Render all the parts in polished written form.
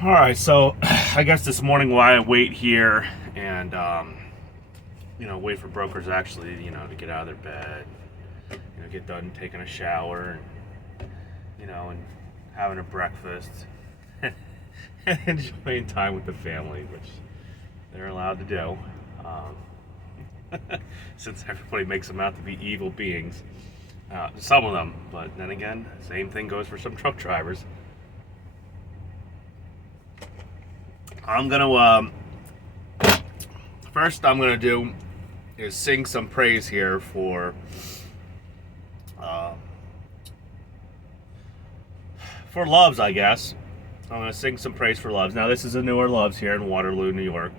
All right, so I guess this morning while I wait here and wait for brokers actually, to get out of their bed, get done taking a shower, and having a breakfast, and enjoying time with the family, which they're allowed to do, since everybody makes them out to be evil beings. Some of them, but then again, same thing goes for some truck drivers. I'm gonna first I'm gonna do is sing some praise here uh, for Loves, I guess. I'm gonna sing some praise for Loves. Now this is a newer Loves here in Waterloo, New York.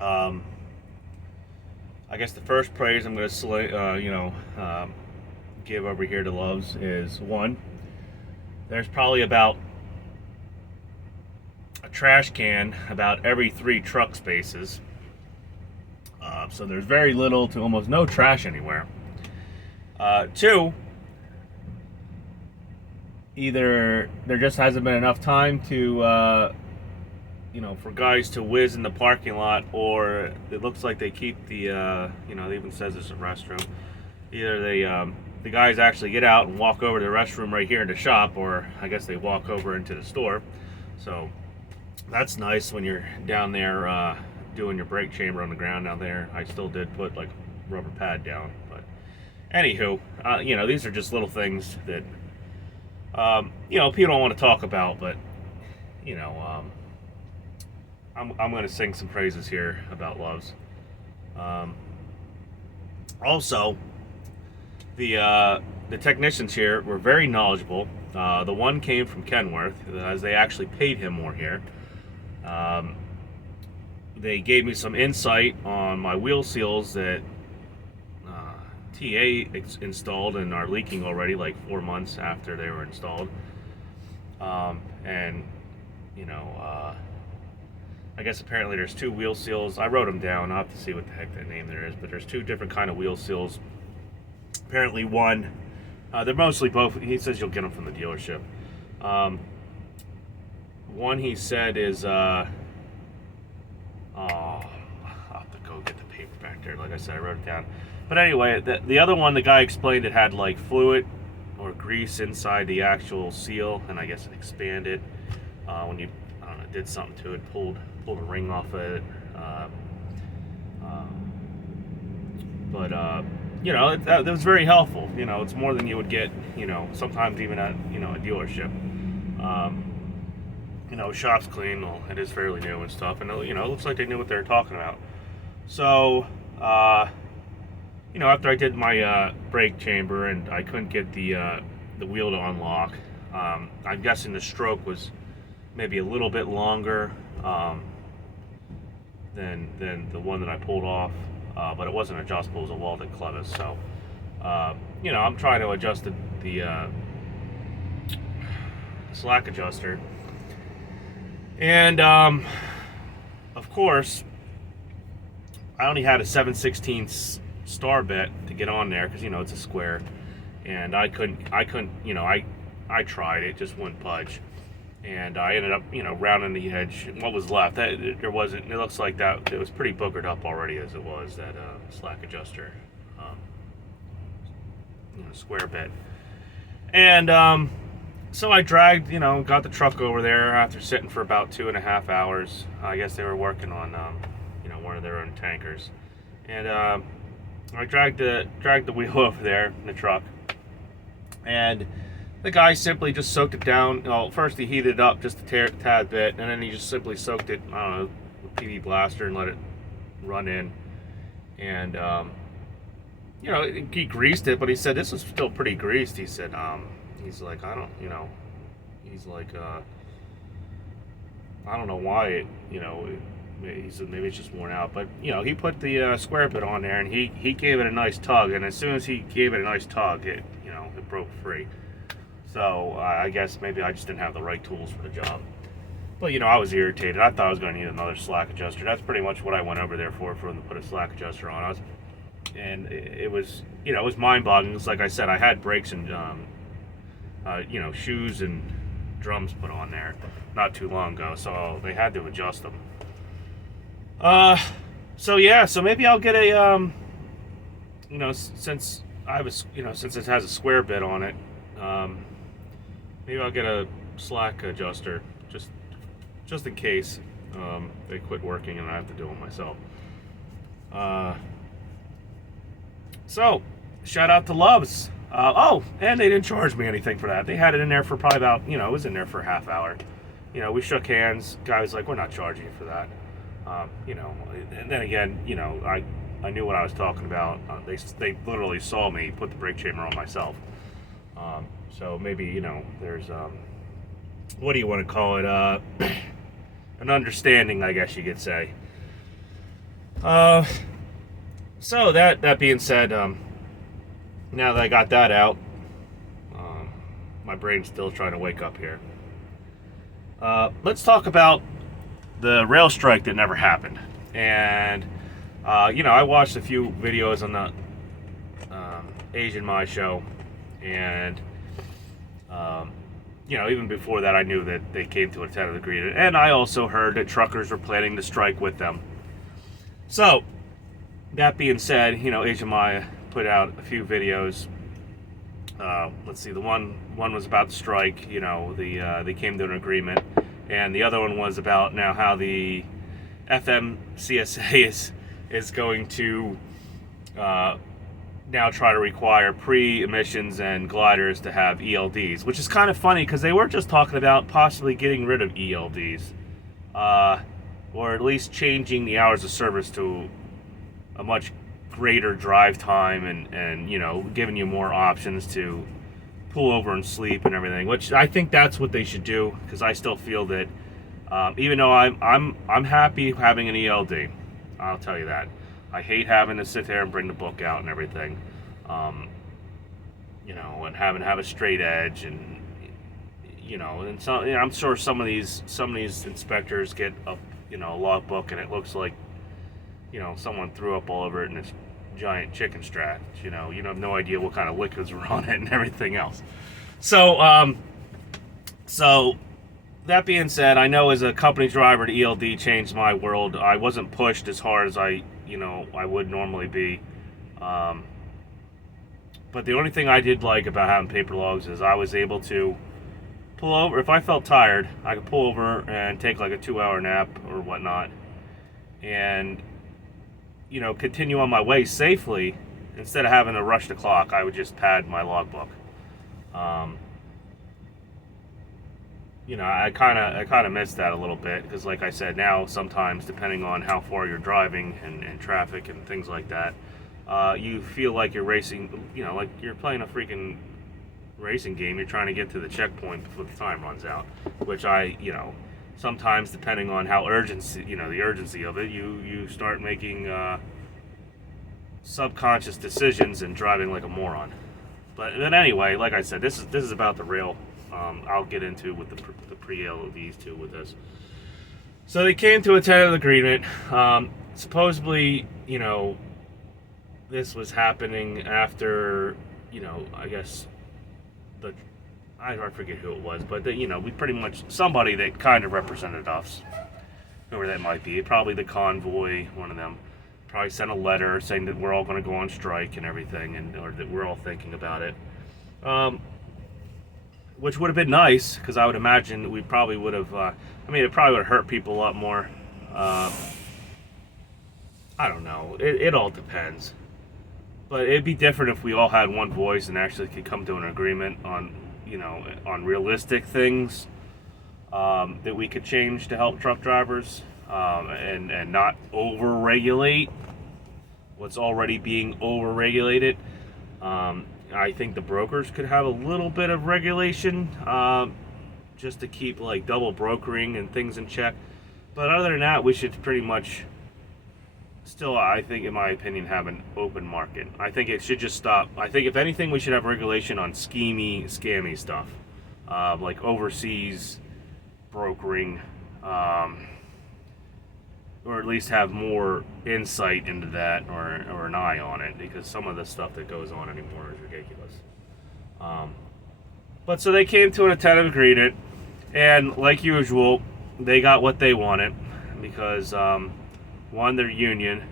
I guess the first praise I'm gonna give over here to Loves is one. There's probably about a trash can about every 3 truck spaces. So there's very little to almost no trash anywhere. 2, either there just hasn't been enough time to, for guys to whiz in the parking lot, or it looks like they keep the, it even says it's a restroom. Either the guys actually get out and walk over to the restroom right here in the shop, or I guess they walk over into the store. So that's nice when you're down there doing your brake chamber on the ground down there. I still did put like rubber pad down, but anywho, these are just little things that people don't want to talk about, but I'm going to sing some praises here about Loves. Also, the technicians here were very knowledgeable. The one came from Kenworth, as they actually paid him more here. They gave me some insight on my wheel seals that TA installed and are leaking already, like 4 months after they were installed. And I guess apparently there's 2 wheel seals. I wrote them down. I'll have to see what the heck that name there is, but there's 2 different kind of wheel seals. Apparently one, they're mostly both, he says you'll get them from the dealership. One he said is, I'll have to go get the paper back there. Like I said, I wrote it down. But anyway, the other one, the guy explained it had like fluid or grease inside the actual seal, and I guess it expanded when you, I don't know, did something to it, pulled a ring off of it. It was very helpful. It's more than you would get, sometimes even at, a dealership. Shop's clean. Well, it is fairly new and stuff, and it looks like they knew what they were talking about. So, after I did my brake chamber and I couldn't get the wheel to unlock, I'm guessing the stroke was maybe a little bit longer than the one that I pulled off, but it wasn't adjustable. It was a welded clevis. So, I'm trying to adjust the slack adjuster. And, of course, I only had a 7/16 star bit to get on there because, it's a square. And I couldn't, I tried, it just wouldn't budge. And I ended up, rounding the edge. What was left, it looks like that, it was pretty boogered up already as it was, that slack adjuster, square bit. And, so I dragged, got the truck over there after sitting for about 2.5 hours. I guess they were working on, one of their own tankers. And I dragged the wheel over there in the truck. And the guy simply just soaked it down. Well, first he heated it up just a tad bit, and then he just simply soaked it, I don't know, with PV Blaster and let it run in. And, he greased it, but he said this was still pretty greased. He said, he's like, he's like, I don't know why it, he said maybe it's just worn out. But, he put the square bit on there, and he gave it a nice tug. And as soon as he gave it a nice tug, it broke free. So I guess maybe I just didn't have the right tools for the job. But, I was irritated. I thought I was going to need another slack adjuster. That's pretty much what I went over there for them to put a slack adjuster on. And it was, it was mind-boggling. It's like I said, I had brakes and, shoes and drums put on there not too long ago, so they had to adjust them. So yeah, so maybe I'll get a since since it has a square bit on it, maybe I'll get a slack adjuster just in case they quit working and I have to do them myself. So shout out to Loves. And they didn't charge me anything for that. They had it in there for probably about, it was in there for a half hour. We shook hands. Guy was like, we're not charging you for that. And then again, I knew what I was talking about. They literally saw me put the brake chamber on myself. So maybe, there's, what do you want to call it? An understanding, I guess you could say. So that being said, now that I got that out, my brain's still trying to wake up here. Let's talk about the rail strike that never happened. And, I watched a few videos on the Asian My show. And, even before that, I knew that they came to a tentative agreement. And I also heard that truckers were planning to strike with them. So, that being said, Asian My put out a few videos. Let's see, the one was about the strike. They came to an agreement, and the other one was about now how the FMCSA is going to now try to require pre-emissions and gliders to have ELDs, which is kind of funny because they were just talking about possibly getting rid of ELDs, or at least changing the hours of service to a much greater drive time and giving you more options to pull over and sleep and everything, which I think that's what they should do, because I still feel that even though I'm happy having an ELD, I'll tell you that. I hate having to sit there and bring the book out and everything, and having to have a straight edge and and so I'm sure some of these inspectors get a logbook and it looks like someone threw up all over it in this giant chicken scratch. You have no idea what kind of liquids were on it and everything else. So that being said, I know as a company driver, the ELD changed my world. I wasn't pushed as hard as I would normally be. But the only thing I did like about having paper logs is I was able to pull over. If I felt tired, I could pull over and take like a 2-hour nap or whatnot. And continue on my way safely instead of having to rush the clock. I would just pad my logbook. I kind of missed that a little bit because, like I said, now sometimes depending on how far you're driving and traffic and things like that, you feel like you're racing. Like you're playing a freaking racing game. You're trying to get to the checkpoint before the time runs out, which sometimes, depending on how the urgency of it, you start making subconscious decisions and driving like a moron. But anyway, like I said, this is about the rail. I'll get into with the pre-LEDs too with this. So they came to a tentative agreement. Supposedly, this was happening after, I guess I forget who it was, but we pretty much, somebody that kind of represented us, whoever that might be, probably the convoy, one of them, probably sent a letter saying that we're all going to go on strike and everything, or that we're all thinking about it, which would have been nice, because I would imagine we probably would have, it probably would have hurt people a lot more. I don't know, it all depends, but it'd be different if we all had one voice and actually could come to an agreement on realistic things that we could change to help truck drivers, and not over-regulate what's already being over-regulated. I think the brokers could have a little bit of regulation, just to keep like double brokering and things in check. But other than that, we should pretty much still, I think, in my opinion, have an open market. I think it should just stop. I think if anything, we should have regulation on scammy stuff, like overseas brokering, or at least have more insight into that, or an eye on it, because some of the stuff that goes on anymore is ridiculous. But so they came to an tentative agreement. And like usual, they got what they wanted because one, they're union.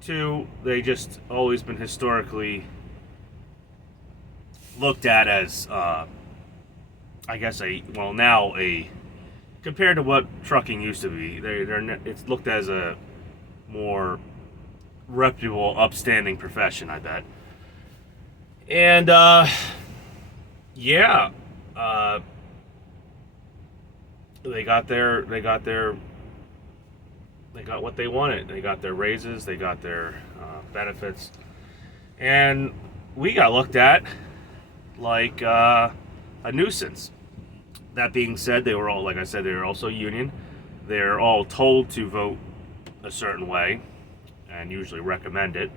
Two, they just always been historically looked at as, I guess now compared to what trucking used to be, it's looked as a more reputable, upstanding profession, I bet. And yeah, they got what they wanted. They got their raises, they got their benefits, and we got looked at like a nuisance. That being said, they were all, like I said, they were also union. They're all told to vote a certain way, and usually recommend it.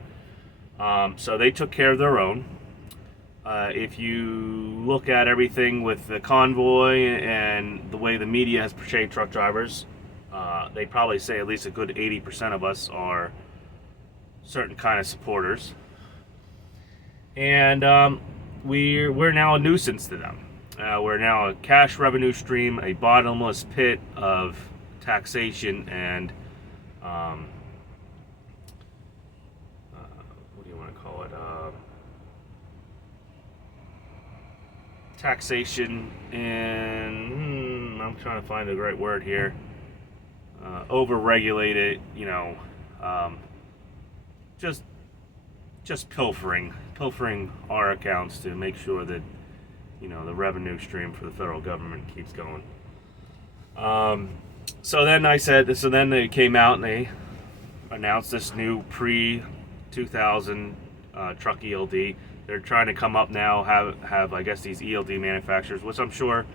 So they took care of their own. If you look at everything with the convoy and the way the media has portrayed truck drivers, they probably say at least a good 80% of us are certain kind of supporters. And we're now a nuisance to them. We're now a cash revenue stream, a bottomless pit of taxation and what do you want to call it? Taxation and I'm trying to find the right word here. Over-regulated, just pilfering our accounts to make sure that the revenue stream for the federal government keeps going. So then they came out and they announced this new pre-2000 truck ELD. They're trying to come up now, have I guess these ELD manufacturers, which I'm sure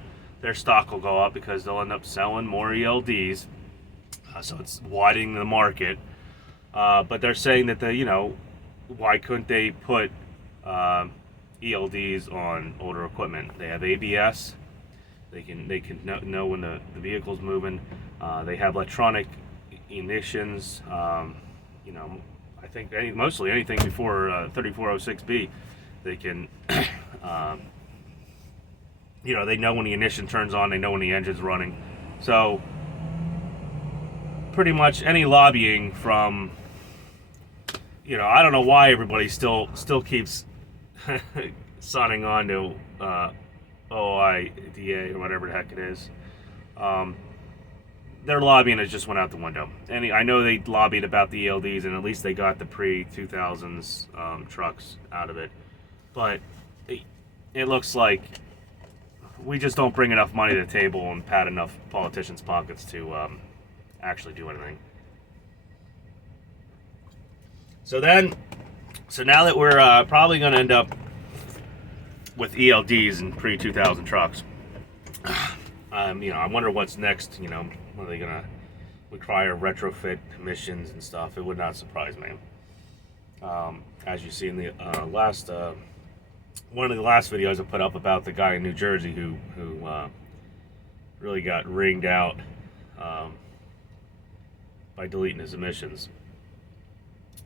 their stock will go up because they'll end up selling more ELDs. So it's widening the market. But they're saying that why couldn't they put ELDs on older equipment? They have ABS. They can know when the vehicle's moving. They have electronic ignitions. I think mostly anything before 3406B, they can. They know when the ignition turns on. They know when the engine's running. So pretty much any lobbying from, I don't know why everybody still keeps signing on to OIDA or whatever the heck it is. Their lobbying has just went out the window. And I know they lobbied about the ELDs, and at least they got the pre-2000s trucks out of it. But it looks like we just don't bring enough money to the table and pat enough politicians' pockets to actually do anything. So now that we're probably going to end up with ELDs and pre-2000 trucks, I wonder what's next. Are they going to require retrofit emissions and stuff? It would not surprise me. As you see in the one of the last videos I put up about the guy in New Jersey who really got ringed out by deleting his emissions.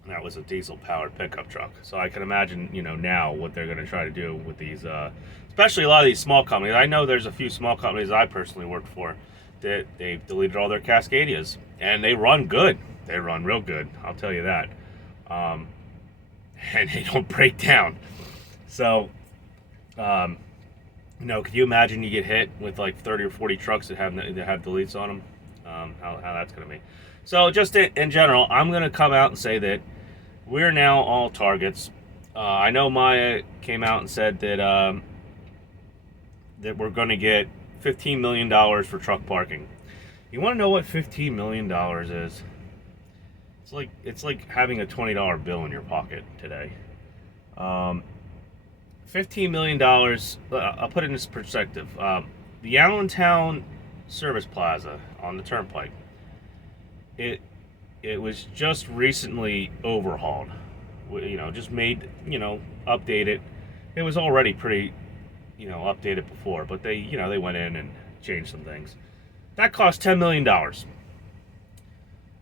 And that was a diesel-powered pickup truck. So I can imagine, now what they're going to try to do with these, especially a lot of these small companies. I know there's a few small companies I personally worked for that they've deleted all their Cascadias, and they run good. They run real good, I'll tell you that. And they don't break down. So, can you imagine you get hit with like 30 or 40 trucks that have deletes on them? How that's going to be. So just in general, I'm going to come out and say that we're now all targets. I know Maya came out and said that that we're going to get $15 million for truck parking. You want to know what $15 million is? It's like having a $20 bill in your pocket today. $15 million. I'll put it in this perspective. The Allentown Service Plaza on the Turnpike. It was just recently overhauled. Just made, updated. It was already pretty, updated before, but they went in and changed some things. That cost $10 million. All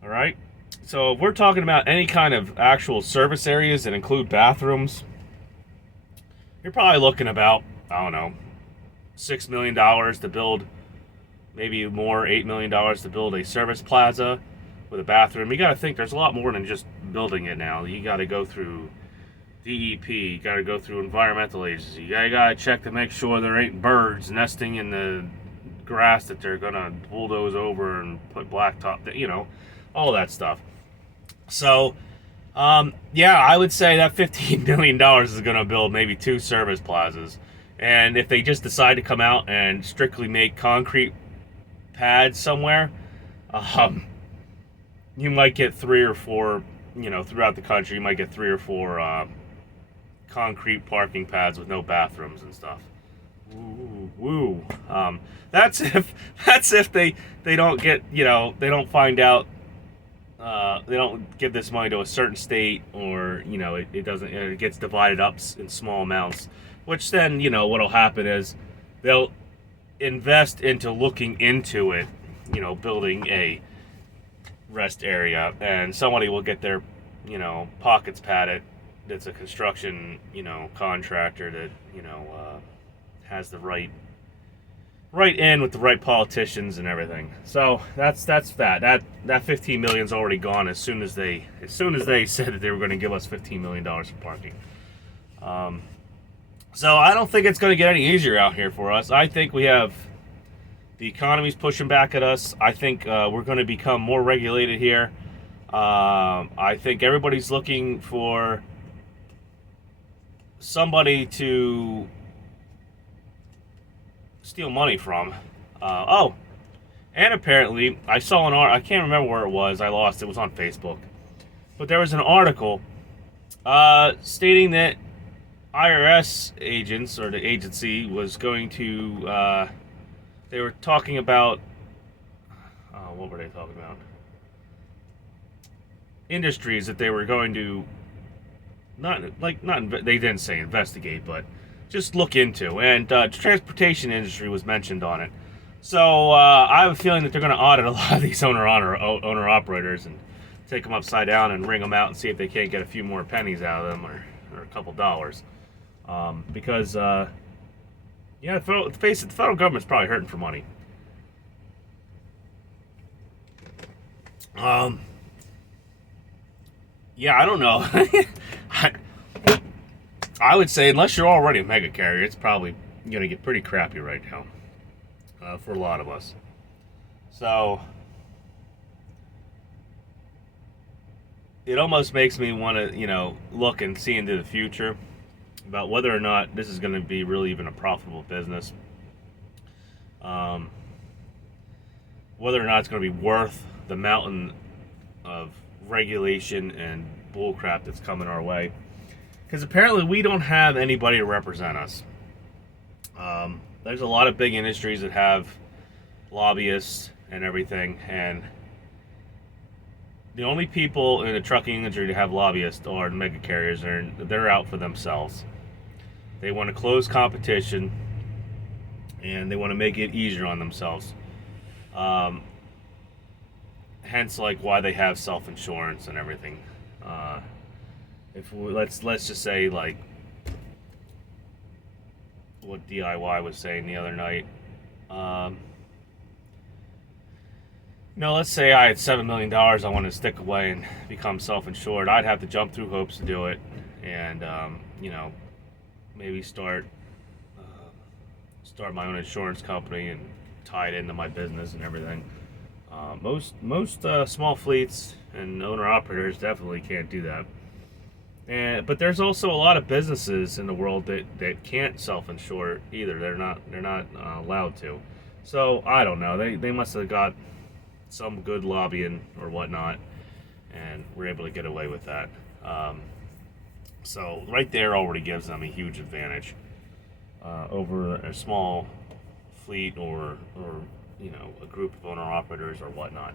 right. So if we're talking about any kind of actual service areas that include bathrooms, you're probably looking about, I don't know, $6 million to build, maybe more, $8 million to build a service plaza with a bathroom. You got to think there's a lot more than just building it now. You got to go through DEP, you got to go through environmental agency. You got to check to make sure there ain't birds nesting in the grass that they're gonna bulldoze over and put blacktop. All that stuff. So, yeah, I would say that $15 million is gonna build maybe 2 service plazas. And if they just decide to come out and strictly make concrete pads somewhere, you might get 3 or 4, throughout the country, you might get 3 or 4 concrete parking pads with no bathrooms and stuff. Woo. That's if they don't get, they don't find out, they don't give this money to a certain state, or it gets divided up in small amounts, which then what'll happen is they'll invest into looking into it, building a rest area, and somebody will get their pockets padded. That's a construction contractor that has the right in with the right politicians and everything. So that's that 15 million's already gone as soon as they said that they were going to give us $15 million for parking. So I don't think it's going to get any easier out here for us. I think the economy's pushing back at us. I think we're going to become more regulated here. I think everybody's looking for somebody to steal money from. And apparently I saw an article, I can't remember where it was, I lost it, was on Facebook, but there was an article stating that IRS agents, or the agency, was going to they were talking about what were they talking about? Industries that they were going to they didn't say investigate, but just look into, and transportation industry was mentioned on it. So I have a feeling that they're going to audit a lot of these owner operators and take them upside down and wring them out and see if they can't get a few more pennies out of them, or a couple dollars, because the federal government's probably hurting for money. Yeah, I don't know. I would say, unless you're already a mega carrier, it's probably going to get pretty crappy right now for a lot of us. So it almost makes me want to, look and see into the future about whether or not this is going to be really even a profitable business. Whether or not it's going to be worth the mountain of regulation and bullcrap that's coming our way. Because apparently we don't have anybody to represent us. There's a lot of big industries that have lobbyists and everything, and the only people in the trucking industry to have lobbyists are the mega carriers. They're out for themselves. They want to close competition, and they want to make it easier on themselves. Hence, why they have self-insurance and everything. Let's just say, what DIY was saying the other night. Let's say I had $7 million I wanted to stick away and become self-insured. I'd have to jump through hoops to do it, and maybe start my own insurance company and tie it into my business and everything. Most small fleets and owner-operators definitely can't do that. But there's also a lot of businesses in the world that can't self-insure either. They're not allowed to. So I don't know. They must have got some good lobbying or whatnot, and we're able to get away with that. So right there already gives them a huge advantage over a small fleet or a group of owner-operators or whatnot.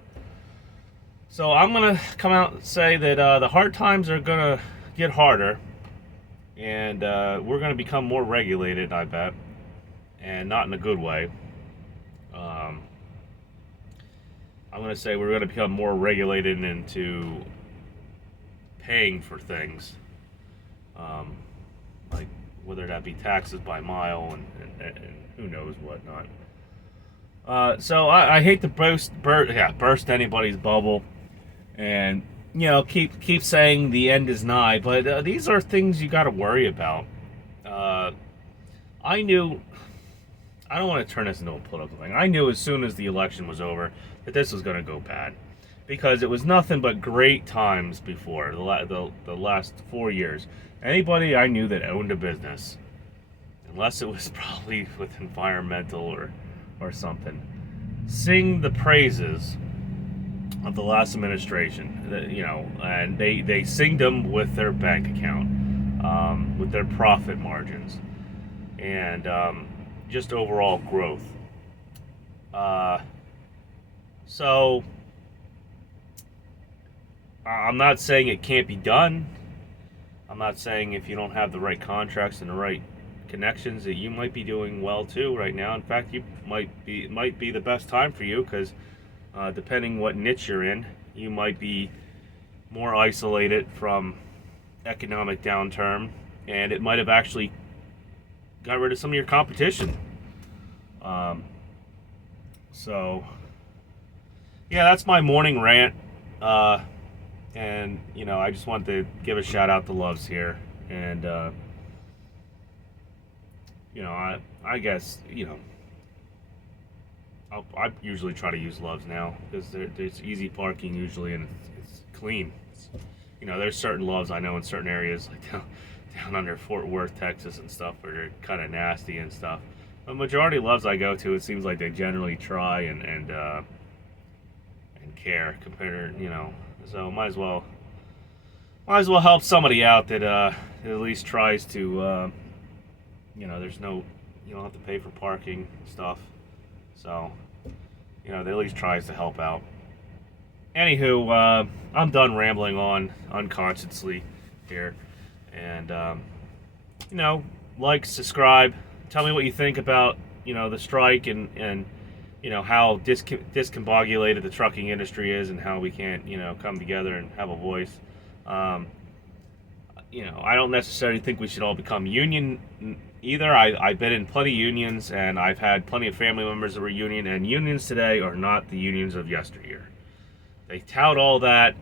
So I'm going to come out and say that the hard times are going to get harder, and we're going to become more regulated, I bet, and not in a good way. I'm going to say we're going to become more regulated into paying for things, like whether that be taxes by mile and who knows whatnot. So I hate to burst anybody's bubble, and keep saying the end is nigh, but these are things you got to worry about. I knew. I don't want to turn this into a political thing. I knew as soon as the election was over that this was going to go bad, because it was nothing but great times before the last 4 years. Anybody I knew that owned a business, unless it was probably with environmental or something, sing the praises of the last administration. And they sing them with their bank account, with their profit margins, and just overall growth. So I'm not saying it can't be done. I'm not saying if you don't have the right contracts and the right connections that you might be doing well too right now. In fact, it might be the best time for you, because depending what niche you're in, you might be more isolated from economic downturn, and it might have actually got rid of some of your competition. So yeah, that's my morning rant. And I just wanted to give a shout out to Loves here, and I guess I usually try to use Loves now, because there's easy parking usually, and it's clean. There's certain Loves I know in certain areas, like down under Fort Worth, Texas, and stuff, where they're kind of nasty and stuff. The majority of Loves I go to, it seems like they generally try and care compared to so might as well help somebody out that at least tries to there's no, you don't have to pay for parking stuff, so that at least tries to help out. Anywho, I'm done rambling on unconsciously here, and like, subscribe, tell me what you think about the strike, and how discombobulated the trucking industry is, and how we can't come together and have a voice. I don't necessarily think we should all become union either. I've been in plenty of unions, and I've had plenty of family members that were union, and unions today are not the unions of yesteryear. They tout all that,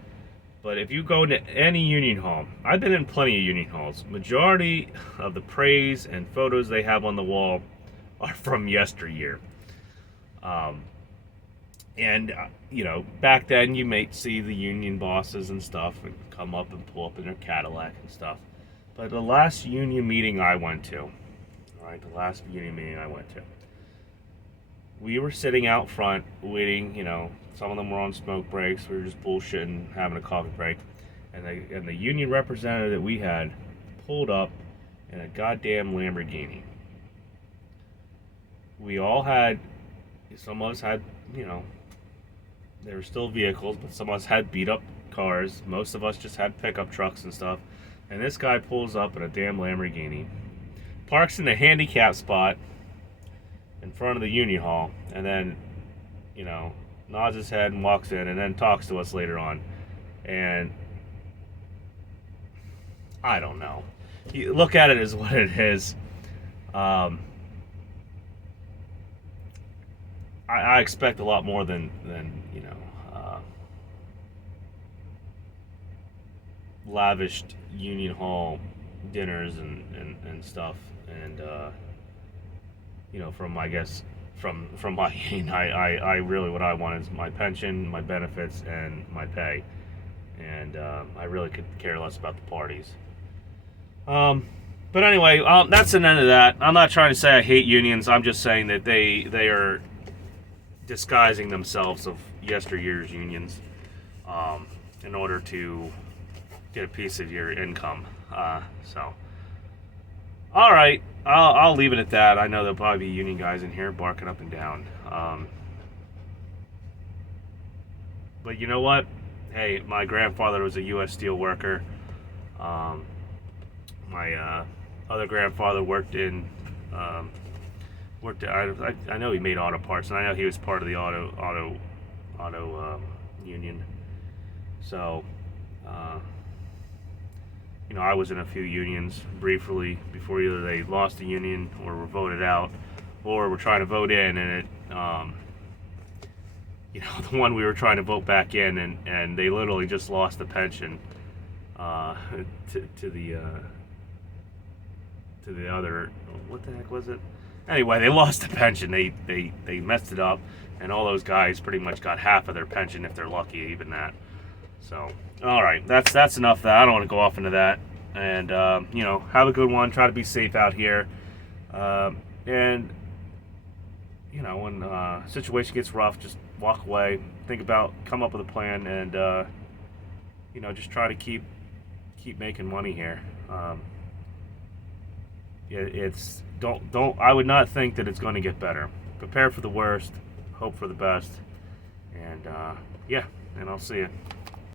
but if you go to any union hall, I've been in plenty of union halls, majority of the praise and photos they have on the wall are from yesteryear. Back then you might see the union bosses and stuff and come up and pull up in their Cadillac and stuff. But the last union meeting I went to, we were sitting out front waiting, some of them were on smoke breaks, we were just bullshitting, having a coffee break, and the union representative that we had pulled up in a goddamn Lamborghini. We all had, some of us had, they were still vehicles, but some of us had beat up cars, most of us just had pickup trucks and stuff, and this guy pulls up in a damn Lamborghini, parks in the handicap spot in front of the union hall, and then, nods his head and walks in, and then talks to us later on. And I don't know. You look at it as what it is. I expect a lot more than lavished union hall dinners and stuff, and from, I guess, from my union, I really, what I want is my pension, my benefits, and my pay, and I really could care less about the parties. But anyway, that's an end of that. I'm not trying to say I hate unions. I'm just saying that they are disguising themselves of yesteryear's unions in order to get a piece of your income. So, all right, I'll leave it at that. I know there'll probably be union guys in here barking up and down. But you know what? Hey, my grandfather was a U.S. Steel worker. My other grandfather worked in I know he made auto parts, and I know he was part of the auto union. So I was in a few unions briefly before either they lost the union or were voted out, or were trying to vote in, and the one we were trying to vote back in, and they literally just lost the pension uh, to the other. What the heck was it? Anyway, they lost the pension. They messed it up, and all those guys pretty much got half of their pension if they're lucky, even that. So, all right, that's enough of that. I don't want to go off into that. And have a good one. Try to be safe out here. And when situation gets rough, just walk away. Come up with a plan, and just try to keep making money here. It's don't. I would not think that it's going to get better. Prepare for the worst, hope for the best, and and I'll see you.